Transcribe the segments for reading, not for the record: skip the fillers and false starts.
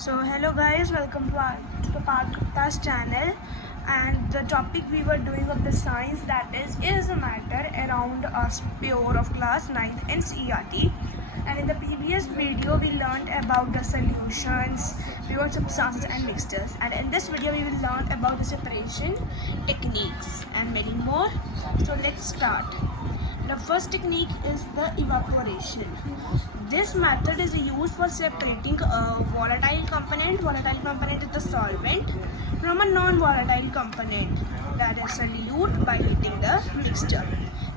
So hello guys, welcome to the Gupta's channel, and the topic we were doing of the science, that is a matter around us pure of class 9 NCERT. And in the previous video we learned about the solutions, pure substances and mixtures, and in this video we will learn about the separation techniques and many more. So let's start. The first technique is the evaporation. This method is used for separating a volatile component. Volatile component is the solvent from a non-volatile component, that is solute, by heating the mixture.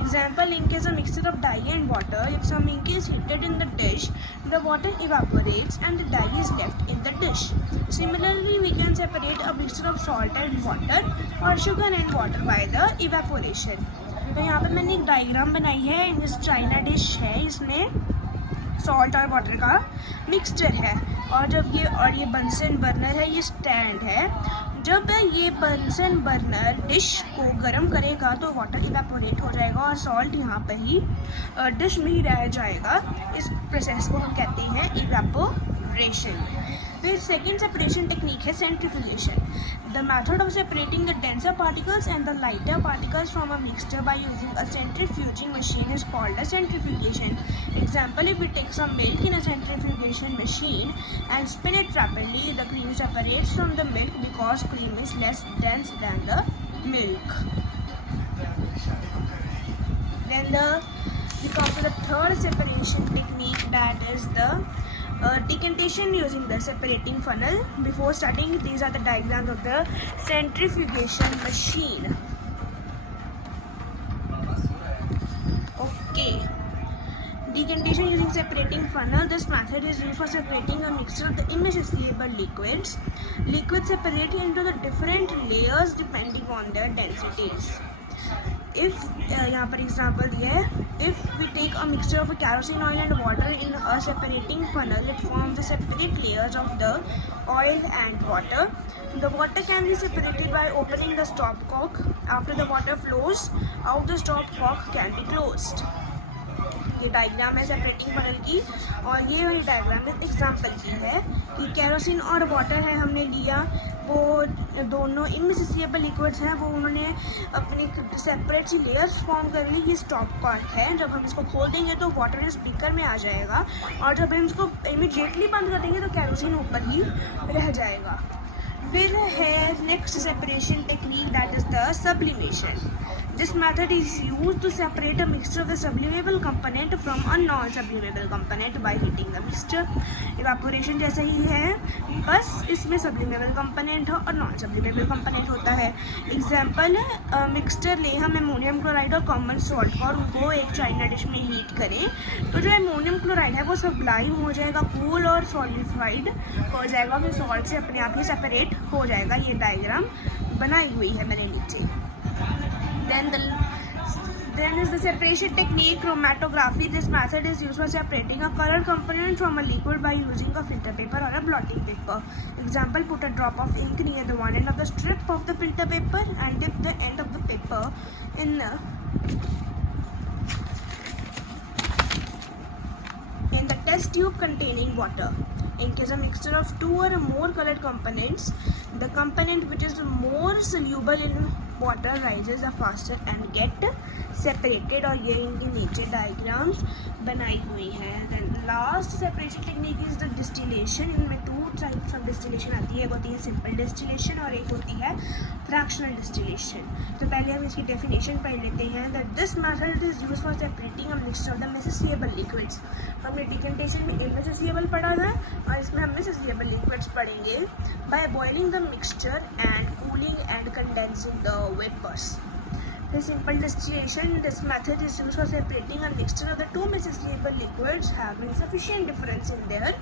Example, in case of mixture of dye and water, if some ink is heated in the dish, the water evaporates and the dye is left in the dish. Similarly, we can separate a mixture of salt and water or sugar and water by the evaporation. तो यहाँ पे मैंने एक diagram बनाई है. In this China dish है, इसमें salt और वाटर का मिक्सचर है, और जब ये बंसन बर्नर है, ये स्टैंड है. जब ये बंसन बर्नर डिश को गर्म करेगा तो वाटर इवेपोरेट हो जाएगा और सॉल्ट यहाँ पे ही डिश में ही रह जाएगा. इस प्रोसेस को हम कहते हैं इवेपोरेशन. फिर सेकेंड सेपरेशन टेक्निक है centrifugation. The method of separating the denser particles and the lighter particles from a mixture by using a centrifuging machine is called a centrifugation. Example, if we take some milk in a centrifugation machine and spin it rapidly, the cream separates from the milk because cream is less dense than the milk. Then we come to the third separation technique, that is the decantation using the separating funnel. Before starting, these are the diagrams of the centrifugation machine. Okay. Decantation using separating funnel. This method is used for separating a mixture of the immiscible liquids. Liquids separate into the different layers depending on their densities. If यहाँ पर example दिया है, if we take a mixture of kerosene oil and water in a separating funnel, it forms the separate layers of the oil and water. The water can be separated by opening the stopcock. After the water flows out, the stopcock can be closed. ये diagram है separating funnel की, और ये वाली diagram example की है कि kerosene और वाटर है, हमने लिया, वो दोनों इनमिसिबल लिक्विड्स हैं, वो उन्होंने अपनी सेपरेट सी लेयर्स फॉर्म कर ली. ये स्टॉप कॉर्क है. जब हम इसको खोल देंगे तो वाटर इस बीकर में आ जाएगा, और जब हम इसको इमीडिएटली बंद कर देंगे तो केरोसिन ऊपर ही रह जाएगा. फिर है next separation technique, that is the sublimation. This method is used to separate a mixture of the sublimable component from a non-sublimable component by heating the mixture. Evaporation जैसा ही है, बस इसमें sublimable component हो और non-sublimable component होता है. Example, mixture ले हम अमोनियम क्लोराइड और कॉमन सॉल्ट और उनको एक चाइना डिश में हीट करें, तो जो अमोनियम क्लोराइड है वो सब्लाइम हो जाएगा, कूल और सॉलिडिफाइड हो जाएगा, फिर सॉल्ट से अपने आप ही सेपरेट हो जाएगा. ये डायग्राम बनाई हुई है मैंने नीचे. Then is the separation technique, chromatography. This method is used for separating a colored component from a liquid by using a filter paper or a blotting paper. Example, put a drop of ink near the one end of the strip of the filter paper and dip the end of the paper in the test tube containing water. In case a mixture of two or more colored components, the component which is more soluble in water rises up faster and get separated. और ये इनके नीचे diagrams बनाई हुई हैं. Then last separation technique is the distillation. इनमें two types of distillation आती है. एक होती है simple distillation और एक होती है fractional distillation. तो पहले हम इसकी definition पढ़ लेते हैं. That this method is used for separating a mixture of the miscible liquids. हमने decantation में immiscible पढ़ा था, और इसमें हम miscible liquids पढ़ेंगे. By boiling the mixture and cooling and condensing the vapors. The simple distillation, this method is used for separating a mixture of the two miscible liquids having sufficient difference in their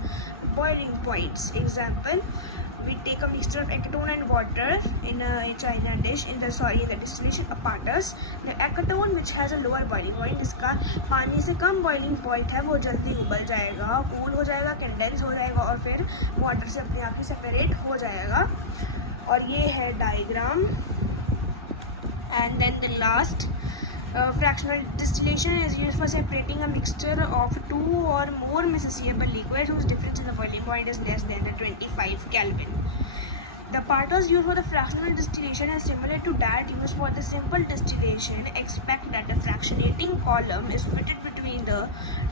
boiling points. Example, we take a mixture of acetone and water in a china dish. In the distillation apparatus, the acetone, which has a lower boiling point, इसका पानी से कम boiling point है, वो जल्दी उबल जाएगा, cool हो जाएगा, condense हो जाएगा और फिर water से अपने आप ही separate हो जाएगा. और ये है diagram. And then the last Fractional distillation is used for separating a mixture of 2 or more miscible liquids whose difference in the boiling point is less than the 25 Kelvin. The particles used for the fractional distillation is similar to that used for the simple distillation, except that the fractionating column is fitted between the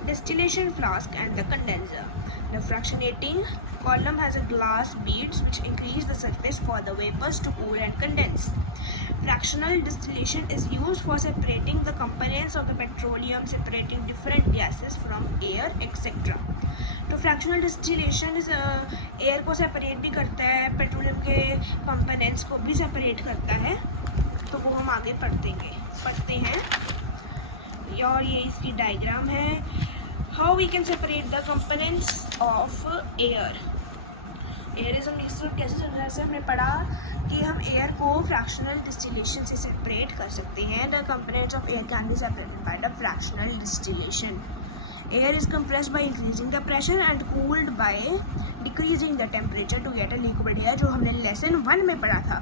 distillation flask and the condenser. The fractionating column has a glass beads which increase the surface for the vapors to cool and condense. Fractional distillation is used for separating the components of the petroleum, separating different gases from air, etc. तो fractional distillation air को separate भी करता है, petroleum के components को भी separate करता है, तो वो हम आगे पढ़ते हैं। और ये इसकी डायग्राम है, how we can separate the components of air. Air is a mixture, कैसे हमने पढ़ा कि हम एयर को फ्रैक्शनल डिस्टिलेशन से सेपरेट कर सकते हैं। The components of air can be separated by the fractional distillation. Air is compressed by increasing the pressure and cooled by decreasing the temperature to get a liquid air, जो हमने lesson 1 में पढ़ा था।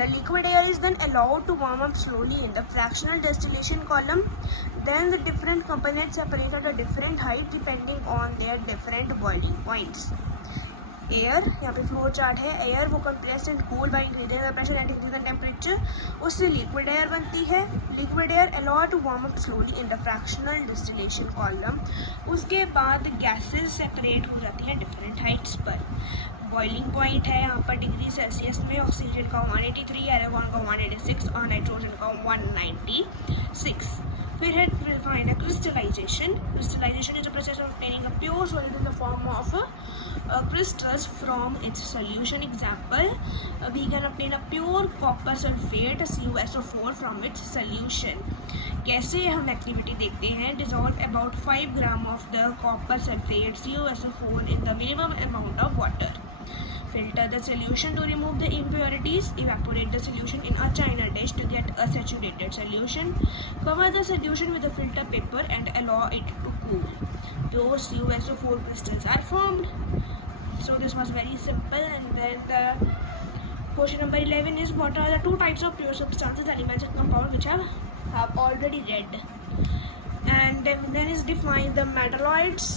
The liquid air is then allowed to warm up slowly in the fractional distillation column. Then the different components separate at a different height depending on their different boiling points. Air, यहाँ पे flow chart है, air वो compress and cool by increasing the pressure and increasing the temperature, उससे liquid air बनती है। Liquid air allow to warm up slowly in the fractional distillation column. उसके बाद gases separate हो जाती हैं डिफरेंट हाइट्स पर। बॉइलिंग पॉइंट है यहाँ पर डिग्री सेल्सियस में, ऑक्सीजन का 183, एरागोन का 186 और नाइट्रोजन का 196। फिर है crystallisation. Crystallisation is a process of obtaining a pure solid in the form of crystals from its solution. Example, we can obtain a pure copper sulfate CuSO4 from its solution. कैसे हम activity देखते हैं, dissolve about 5 gram of the copper sulfate CuSO4 in the minimum amount of water. Filter the solution to remove the impurities. Evaporate the solution in a china dish to get a saturated solution. Cover the solution with a filter paper and allow it to cool. Pure CuSO4 crystals are formed. So this was very simple. And then the question number 11 is, what are the two types of pure substances, elements and compounds, which I have already read. And then is define the metalloids.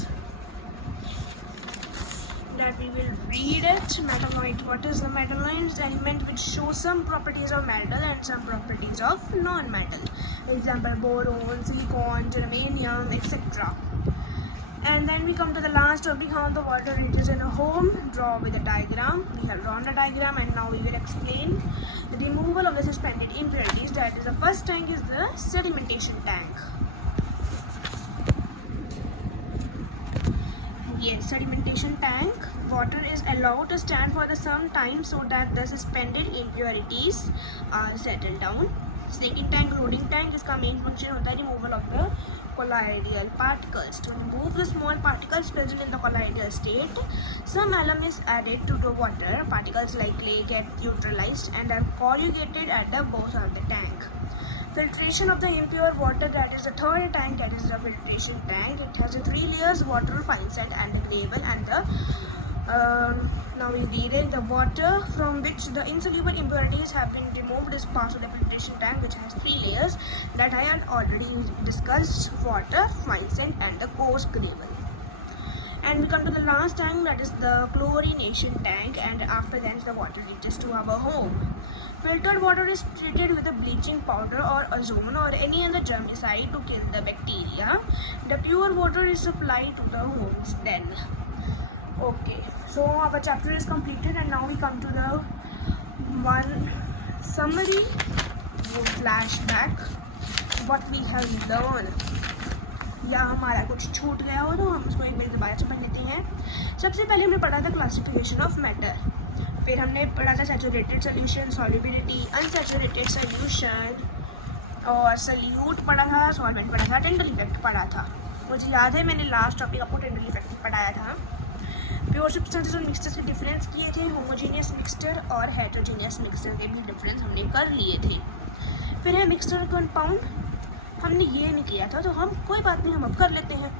That we will read it. Metalloid. What is the metalloid? It's element which show some properties of metal and some properties of non-metal. Example, boron, silicon, germanium, etc. And then we come to the last topic, how the water reaches in a home. Draw with a diagram. We have drawn the diagram and now we will explain the removal of the suspended impurities. That is, the first tank is the sedimentation tank. Yes, sedimentation tank. Water is allowed to stand for some time so that the suspended impurities are settled down. Second tank, loading tank, इसका main function होता है removal of the colloidal particles. To remove the small particles present in the colloidal state, some alum is added to the water. Particles like clay get neutralized and are colligated at the both of the tank. Filtration of the impure water, that is the third tank, that is the filtration tank. It has 3 layers: water, fine sand and the gravel. And the now we read it. The water from which the insoluble impurities have been removed is part of the filtration tank, which has 3 layers that I had already discussed: water, fine sand and the coarse gravel. And we come to the last tank, that is the chlorination tank, and after that the water reaches to our home. Filtered water is treated with a bleaching powder or ozone or any other germicide to kill the bacteria. The pure water is supplied to the homes then. Okay, so our chapter is completed and now we come to the one summary, flashback, what we have learned. या हमारा कुछ छूट गया हो तो हम उसको एक बार दोबारा से पढ़ लेते हैं। सबसे पहले हमने पढ़ा था क्लासिफिकेशन ऑफ मैटर, फिर हमने पढ़ा था saturated solution, solubility, unsaturated solution और सल्यूट पढ़ा था, सॉल्वेंट पढ़ा था, टेंडल इफेक्ट पढ़ा था। मुझे याद है मैंने लास्ट टॉपिक आपको टेंडल इफेक्ट पढ़ाया था। प्योर सब्सटेंसेस और मिक्सचर्स के डिफरेंस किए थे, होमोजीनियस मिक्सचर और हेटेरोजीनियस मिक्सचर के भी डिफरेंस हमने कर लिए थे। फिर है मिक्सचर कंपाउंड, हमने ये नहीं किया था तो हम कोई बात नहीं, हम अब कर लेते हैं।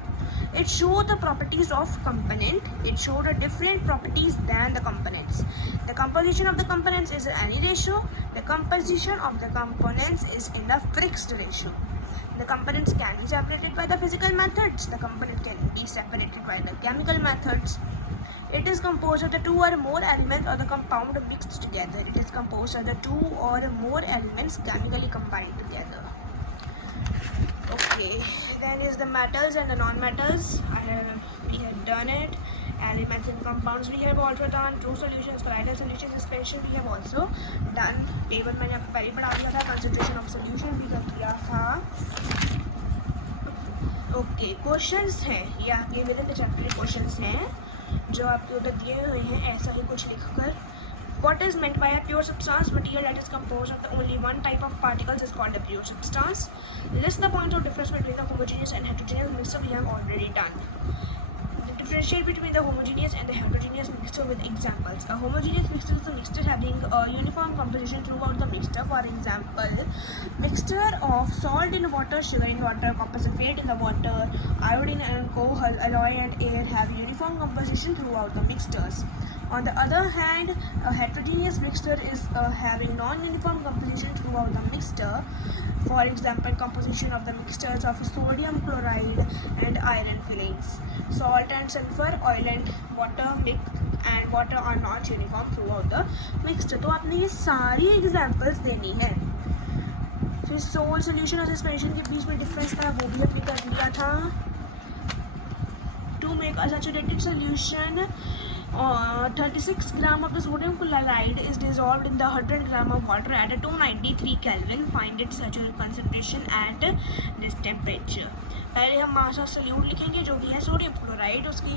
It showed the properties of component. It showed a different properties than the components. The composition of the components is any ratio. The composition of the components is in the fixed ratio. The components can be separated by the physical methods. The component can be separated by the chemical methods. It is composed of the two or more elements or the compound mixed together. It is composed of the two or more elements chemically combined together. Okay, then is the metals and the non-metals. We have done it. Elements and compounds we have also done. True solutions, colloidal solutions, suspension we have also done. Table मैंने आपको पहले पढ़ा दिया था. Concentration of solution भी कर दिया था. ओके, क्वेश्चंस हैं ये आपके विद द चैप्टर क्वेश्चंस हैं जो आपके उधर दिए हुए हैं. ऐसा ही कुछ लिखकर What is meant by a pure substance? Material that is composed of the only one type of particles is called a pure substance. List the points of difference between the homogeneous and heterogeneous mixture we have already done. Differentiate between the homogeneous and the heterogeneous mixture with examples. A homogeneous mixture is a mixture having a uniform composition throughout the mixture. For example, mixture of salt in water, sugar in water, composite weight in the water, iodine and alcohol, alloy and air have uniform composition throughout the mixtures. On the other hand, a heterogeneous mixture is having non-uniform composition throughout the mixture. For example, composition of the mixtures of sodium chloride and iron fillings. Salt and sulfur, oil and water are not uniform throughout the mixture. तो आपने ये सारी examples देनी है. फिर soul solution और suspension के बीच में डिफरेंस था वो भी हमने कर लिया था. To make a saturated solution, 36 gram of the sodium chloride is dissolved in the 100 gram of water at a 293 Kelvin. Find its saturated concentration at this temperature. पहले हम मास ऑफ सल्यूट लिखेंगे जो कि है सोडियम क्लोराइड. उसकी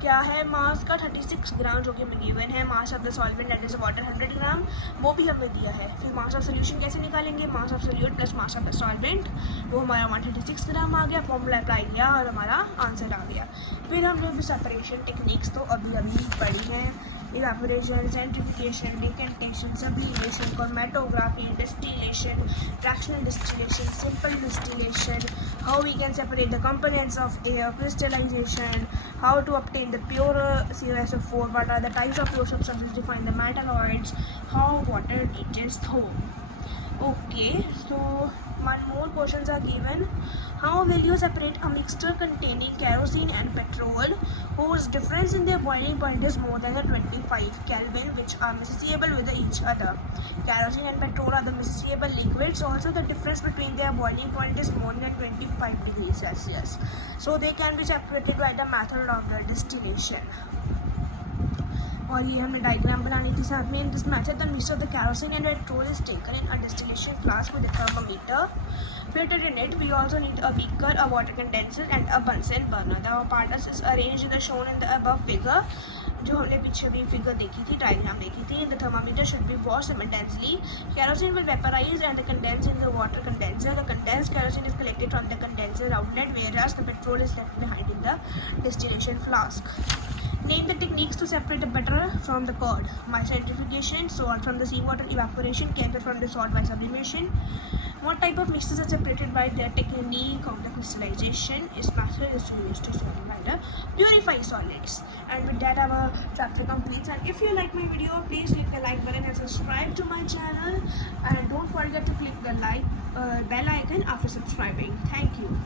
क्या है मास का 36 ग्राम जो कि हमें गिवन है. Mass of the solvent that is water 100 ग्राम वो भी हमें दिया है. फिर मास ऑफ सोल्यूशन कैसे निकालेंगे? Mass of solute plus mass of the solvent वो हमारा 136 ग्राम आ गया. फॉर्मूला अप्लाई किया और हमारा आंसर आ गया. फिर हमने सेपरेशन टेक्निक्स तो अभी पढ़ी हैं. Evaporation, centrifugation, decantation, sublimation, chromatography, distillation, fractional distillation, simple distillation, how we can separate the components of air, crystallization, how to obtain the pure COSO4, what are the types of pure substances, define the metalloids, how water decays through. Okay, so one more questions are given. How will you separate a mixture containing kerosene and petrol whose difference in their boiling point is more than 25 Kelvin, which are miscible with each other? Kerosene and petrol are the miscible liquids. Also, the difference between their boiling point is more than 25 degrees Celsius. So they can be separated by the method of the distillation. और ये हमने diagram बनानी थी साथ में. In this method the mixture of the kerosene and petrol is taken in a distillation flask with a thermometer fitted in it. We also need a beaker, a water condenser and a Bunsen burner. The apparatus is arranged in the shown in the above figure. जो हमने पीछे भी figure देखी थी, diagram देखी थी. The thermometer should be washed simultaneously. Kerosene will vaporize and condense in the water condenser. The condensed kerosene is collected from the condenser outlet, whereas the petrol is left behind in the distillation flask. Name the techniques to separate the butter from the curd. By centrifugation, salt from the seawater, evaporation, chemical from the salt by sublimation. What type of mixtures are separated by the technique of the crystallization? Is method is used to solidify the purify solids. And with that, our chapter completes. And if you like my video, please click the like button and subscribe to my channel. And don't forget to click the bell icon after subscribing. Thank you.